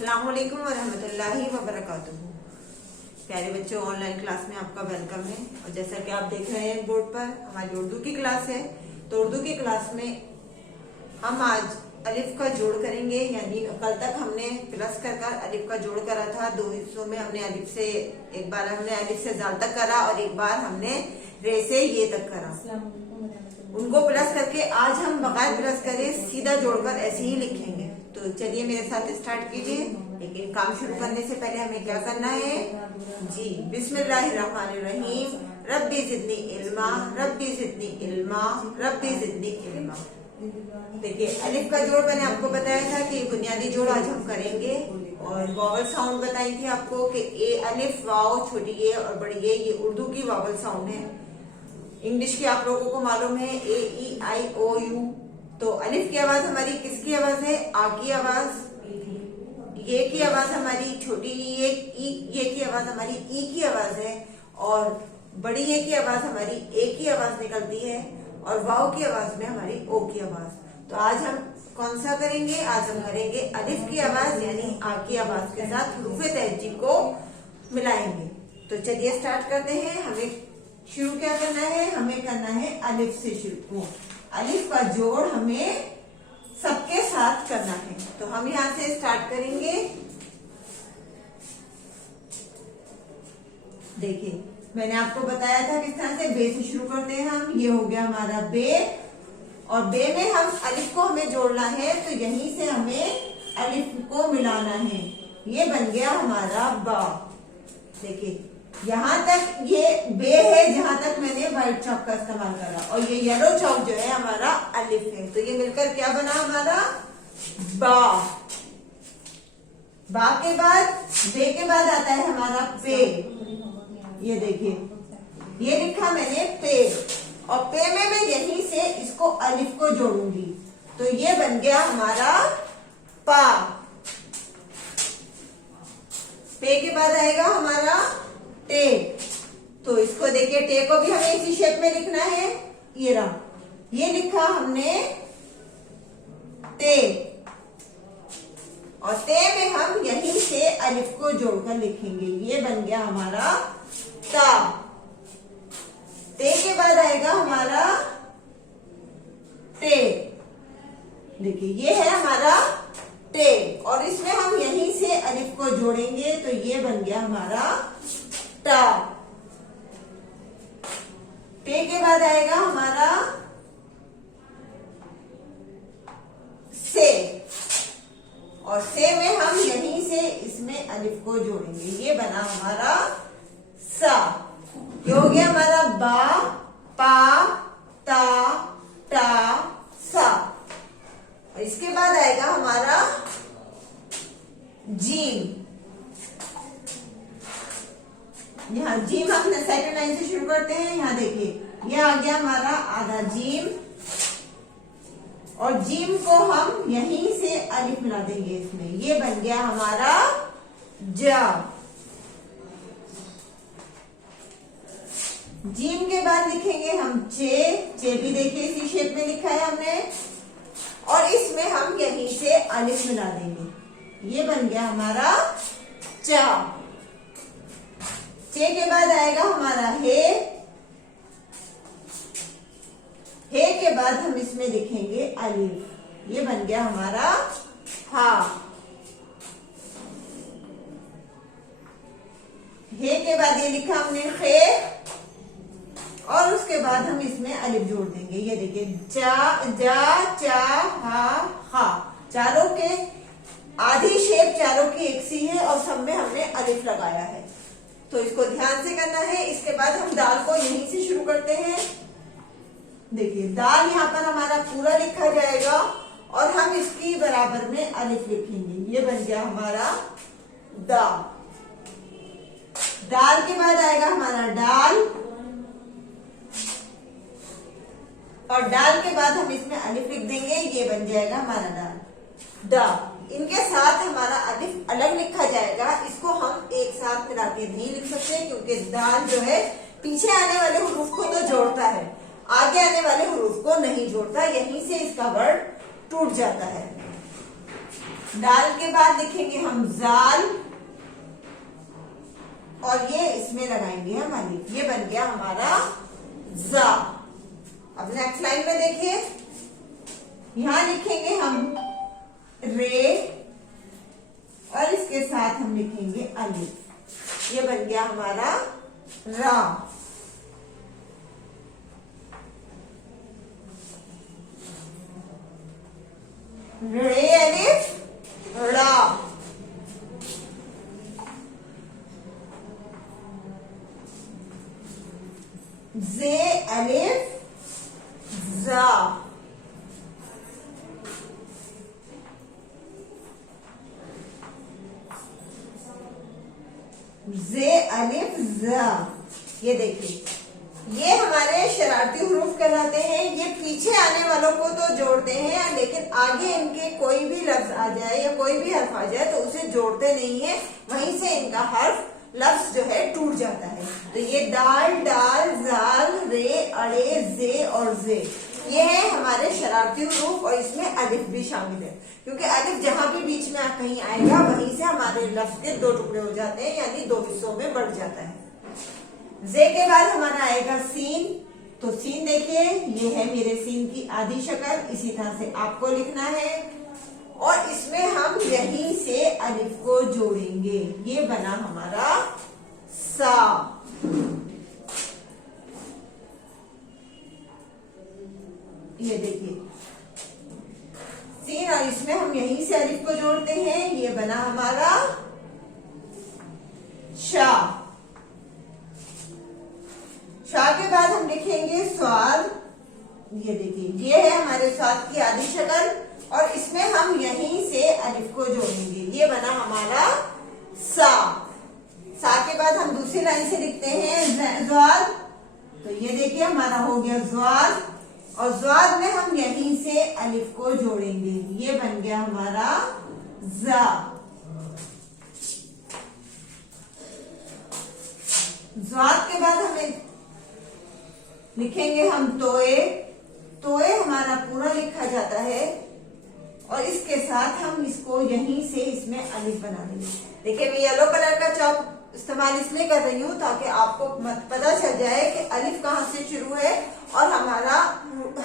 अस्सलाम वालेकुम वरहमतुल्लाहि वबरकातुहू। प्यारे बच्चों, ऑनलाइन क्लास में आपका वेलकम है। और जैसा कि आप देख रहे हैं बोर्ड पर, हमारी उर्दू की क्लास है। तो उर्दू की क्लास में हम आज अलिफ का जोड़ करेंगे। यानी कल तक हमने प्लस कर अलिफ का जोड़ करा था। दो हिस्सों में हमने अलिफ से, एक बार हमने अलिफ से जाल तक करा और एक बार हमने रे से ये तक करा। उनको प्लस करके आज हम बगैर प्लस करे सीधा जोड़कर ऐसे ही लिखेंगे। तो चलिए मेरे साथ स्टार्ट कीजिए। लेकिन काम शुरू करने से पहले हमें क्या करना है जी। बिस्मिल्लाहिर्रहमानिर्रहीम। रब्बी ज़िदनी इल्मा, रब्बी ज़िदनी इल्मा, रब्बी ज़िदनी इल्मा। देखिए, अलिफ का जोड़ मैंने आपको बताया था कि बुनियादी जोड़ आज हम करेंगे। और वॉवल साउंड बताई थी आपको कि ए अलिफ वाव छोटी ए और बड़ी ए, ये उर्दू की वॉवल साउंड है। इंग्लिश की आप लोगों को मालूम है ए ई आई ओ यू। तो अलिफ की आवाज हमारी किसकी आवाज है? आ की आवाज। ये की आवाज हमारी छोटी ये की आवाज हमारी ई की आवाज है। और बड़ी ए की आवाज हमारी ए की आवाज निकलती है। और वाव की आवाज में हमारी ओ की आवाज। तो आज हम कौन सा करेंगे? आज हम करेंगे अलिफ की आवाज यानी आ की आवाज के साथ हुरूफ तहज्जी को मिलाएंगे। तो चलिए स्टार्ट करते हैं। हमें शुरू क्या करना है? हमें करना है अलिफ से शुरू। अलिफ का जोड़ हमें सबके साथ करना है। तो हम यहाँ से स्टार्ट करेंगे। देखिए, मैंने आपको बताया था किस तरह से बे से शुरू करते हैं हम। ये हो गया हमारा बे। और बे में हम अलिफ को हमें जोड़ना है। तो यहीं से हमें अलिफ को मिलाना है। ये बन गया हमारा बा। देखिए, यहाँ तक ये बे है जहां तक मैंने व्हाइट चॉक का इस्तेमाल करा। और ये येलो चॉक जो है हमारा अलिफ है। तो ये मिलकर क्या बना हमारा? बा। बा के बाद बे के बाद आता है हमारा पे। ये देखिए, ये लिखा मैंने पे। और पे में मैं यहीं से इसको अलिफ को जोड़ूंगी। तो ये बन गया हमारा पा। पे के बाद आएगा हमारा टे। तो इसको देखिए, टे को भी हमें इसी शेप में लिखना है। ये रहा, ये लिखा हमने टे। और टे में हम यहीं से अलिफ को जोड़कर लिखेंगे। ये बन गया हमारा ता। ते के बाद आएगा हमारा टे। देखिए, ये है हमारा टे। और इसमें हम यहीं से अलिफ को जोड़ेंगे। तो ये बन गया हमारा टा। टे के बाद आएगा हमारा से। और से में हम यहीं से इसमें अलिफ को जोड़ेंगे। ये बना हमारा सा। ये हो गया हमारा बा, पा, ता, टा, सा। और इसके बाद आएगा हमारा जीम। यहाँ जीम हम सेकंड लाइन से शुरू करते हैं। यहाँ देखिए, ये आ गया हमारा आधा जीम। और जीम को हम यहीं से अलिफ मिला देंगे इसमें। ये बन गया हमारा जा। जीम के बाद लिखेंगे हम चे। चे भी देखिए इसी शेप में लिखा है हमने। और इसमें हम यहीं से अलिफ मिला देंगे। ये बन गया हमारा चा। चे के बाद आएगा हमारा हे। हे के बाद हम इसमें लिखेंगे अलिफ। ये बन गया हमारा हा। हे के बाद ये लिखा हमने खे। और उसके बाद हम इसमें अलिफ जोड़ देंगे। ये देखिए, जा, जा, चा, हा, हा। चारों के आधी शेप चारों की एक सी है। और सब में हमने अलिफ लगाया है। तो इसको ध्यान से करना है। इसके बाद हम दाल को यहीं से शुरू करते हैं। देखिए, दाल यहाँ पर हमारा पूरा लिखा जाएगा। और हम इसकी बराबर में अलिफ लिखेंगे। ये बन गया हमारा दा। दाल के बाद आएगा हमारा डाल। और डाल के बाद हम इसमें अलिफ लिख देंगे। ये बन जाएगा हमारा डाल। दा। इनके साथ हमारा अलिफ अलग लिखा जाएगा। इसको हम एक साथ मिला के नहीं लिख सकते, क्योंकि दाल जो है पीछे आने वाले हुरूफ को तो जोड़ता है, आगे आने वाले हुरूफ को नहीं जोड़ता। यहीं से इसका वर्ड टूट जाता है। दाल के बाद लिखेंगे हम जाल, और ये इसमें लगाएंगे हम अलिफ। ये बन गया हमारा जा। अब नेक्स्ट लाइन में देखिए, यहां लिखेंगे हम रे, और इसके साथ हम लिखेंगे अलिफ। ये बन गया हमारा रा। रे अलिफ रा। जे अलिफ जा। जे अलिफ जा। ये देखिए, ये हमारे शरारती हुरूफ कहलाते हैं। ये पीछे आने वालों को तो जोड़ते हैं, लेकिन आगे इनके कोई भी लफ्ज आ जाए या कोई भी हर्फ आ जाए तो उसे जोड़ते नहीं है, वहीं से इनका हर्फ लफ्ज जो है टूट जाता है। तो ये दाल, डाल, जाल, रे, अड़े, जे और जे, ये है हमारे शरारती हुरूफ, और इसमें अलिफ भी शामिल है, क्योंकि अलिफ जहां भी बीच में कहीं आएगा वहीं से हमारे लफ्ज के दो टुकड़े हो जाते हैं, यानी दो हिस्सों में बढ़ जाता है। जे के बाद हमारा आएगा सीन। तो सीन देखिए, ये है मेरे सीन की आधी शक्ल, इसी तरह से आपको लिखना है, और इसमें हम यहीं से अलिफ को जोड़ेंगे। ये बना हमारा सा। ये देखिए सीन, और इसमें हम यहीं से अलिफ को जोड़ते हैं। ये बना हमारा शा। शा के बाद हम लिखेंगे स्वाद। ये देखिए, ये है हमारे स्वाद की आधी शक्ल, और इसमें हम यहीं से अलिफ को जोड़ेंगे। ये बना हमारा सा। सा के बाद हम दूसरी लाइन से लिखते हैं ज्वाद। तो ये देखिए हमारा हो गया ज्वाद, और ज्वाद में हम यहीं से अलिफ को जोड़ेंगे। ये बन गया हमारा जा। ज्वाद के बाद हमें लिखेंगे हम तोए। तोए हमारा पूरा लिखा जाता है, और इसके साथ हम इसको यहीं से इसमें अलिफ बना देंगे। देखिए मैं येलो कलर का चॉक इस्तेमाल इसलिए कर रही हूँ ताकि आपको पता चल जाए कि अलिफ कहाँ से शुरू है और हमारा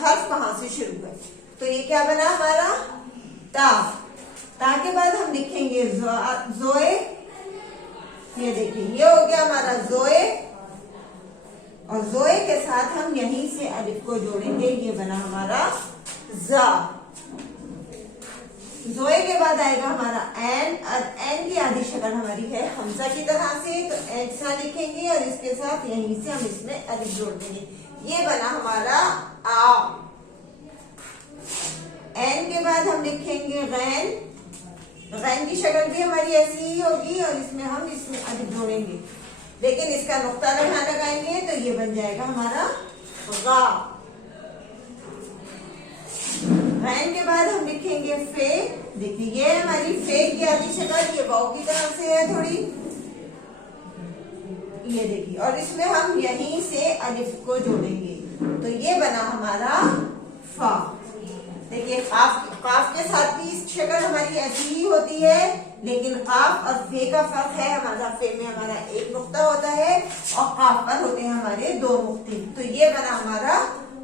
हर्फ कहाँ से शुरू है। तो ये क्या बना हमारा ता। ता के बाद हम लिखेंगे जोए। ये देखिए, ये हो गया हमारा जोए, और जोए के साथ हम यहीं से अलिफ को जोड़ेंगे। ये बना हमारा जा। जोए के बाद आएगा हमारा एन, और एन की आधी शक्ल हमारी है हमजा की तरह से, तो ऐसा लिखेंगे और इसके साथ यहीं से हम इसमें अलिफ जोड़ देंगे। ये बना हमारा आ। एन के बाद हम लिखेंगे गैन। गैन की शक्ल भी हमारी ऐसी ही होगी, और इसमें हम इसमें अलिफ जोड़ेंगे, लेकिन इसका नुक्ता यहाँ लगाएंगे तो ये बन जाएगा हमारा गा। गैन के बाद हम लिखेंगे फे। देखिए ये हमारी फे की आधी शक्ल, ये वाव की तरह से है थोड़ी। ये देखिए, और इसमें हम यहीं से अलिफ को जोड़ेंगे, तो ये बना हमारा फा। देखिए काफ के साथ भी इस शक्ल हमारी ऐसी ही होती है, लेकिन काफ और फे का फर्क है। हमारा फे में हमारा एक नुक्ता होता है, और काफ पर होते हैं हमारे दो नुक्ते। तो ये बना हमारा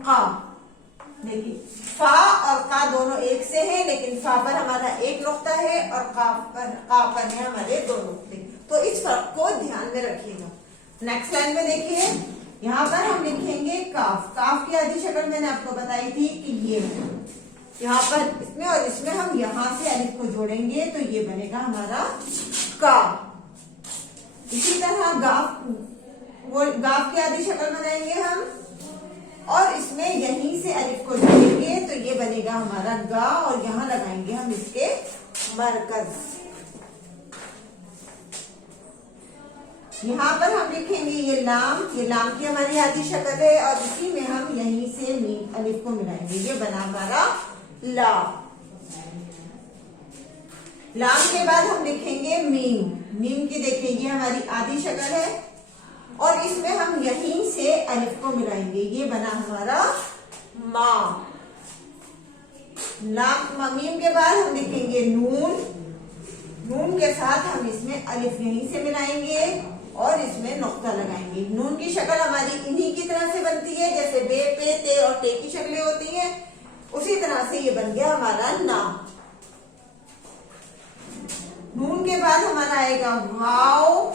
का। देखिए फा और का दोनों एक से हैं, लेकिन फा पर हमारा एक नुक्ता है और का पर है हमारे दो नुक्ते। तो इस फर्क को ध्यान में रखिएगा। नेक्स्ट लाइन में देखिए, यहाँ पर हम लिखेंगे काफ। काफ की आधी शक्ल मैंने आपको बताई थी कि ये है, यहाँ पर इसमें और इसमें हम यहाँ से अलिफ को जोड़ेंगे, तो ये बनेगा हमारा का। इसी तरह गाफ की आधी शक्ल बनाएंगे हम, और इसमें यहीं से अलिफ को जोड़ेंगे, तो ये बनेगा हमारा गा, और यहाँ लगाएंगे हम इसके मरकज। यहाँ पर हम लिखेंगे ये लाम की हमारी आधी शक्ल है, और इसी में हम यहीं से मीम अलिफ को मिलाएंगे। ये बना हमारा ला। लाम के बाद हम लिखेंगे मीम। मीम की देखिए ये हमारी आधी शक्ल है, और इसमें हम यहीं से अलिफ को मिलाएंगे। ये बना हमारा मा। लाम मीम के बाद हम लिखेंगे नून, नून के साथ हम इसमें अलिफ यहीं से मिलाएंगे और इसमें नुक्ता लगाएंगे। नून की शक्ल हमारी इन्हीं की तरह से बनती है, जैसे बे, पे, ते और टे की शक्लें होती हैं, उसी तरह से ये बन गया हमारा नाम। नून के बाद हमारा आएगा वाव,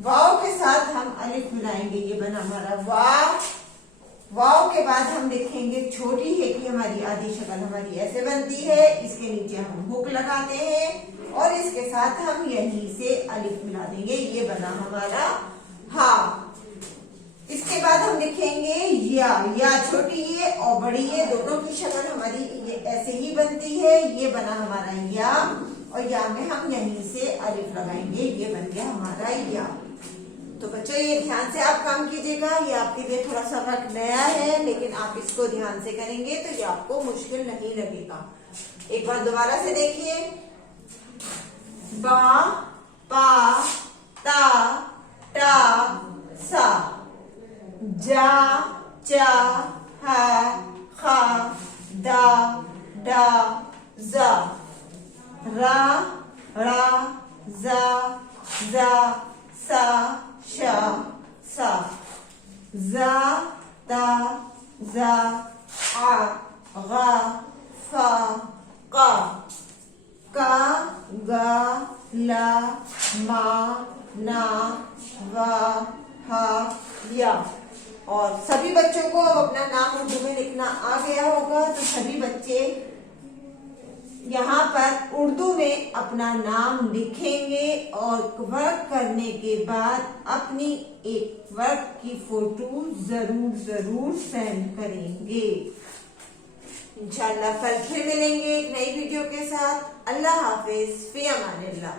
वाव के साथ हम अलिफ मिलाएंगे, ये बना हमारा वाव। वाव के बाद हम लिखेंगे छोटी है कि हमारी आधी शक्ल हमारी ऐसे बनती है, इसके नीचे हम हुक लगाते हैं और इसके साथ हम यहीं से अलिफ मिला देंगे, ये बना हमारा हा। इसके बाद हम लिखेंगे या छोटी ये और बड़ी ये दोनों की शक्ल हमारी ये ऐसे ही बनती है, ये बना हमारा या, और या में हम यहीं से अलिफ लगाएंगे, ये बन गया हमारा या। तो बच्चों ये ध्यान से आप काम कीजिएगा, ये आपके लिए थोड़ा सा वर्क नया है, लेकिन आप इसको ध्यान से करेंगे तो ये आपको मुश्किल नहीं लगेगा। एक बार दोबारा से देखिए, बा, पा, ता, टा, सा, जा, चा, हा, खा, दा, डा, जा, रा, रा, जा, जा, सा, शा, सा, जा, ता, जा, आ, गा, फा, का, गा, ला, मा, ना, वा, हा, या। और सभी बच्चों को अब अपना नाम उर्दू में लिखना आ गया होगा, तो सभी बच्चे यहाँ पर उर्दू में अपना नाम लिखेंगे और वर्क करने के बाद अपनी एक वर्क की फोटो जरूर सेंड करेंगे। इंशाल्लाह कल फिर मिलेंगे एक नई वीडियो के साथ। अल्लाह हाफिज, फी अमानिल्लाह।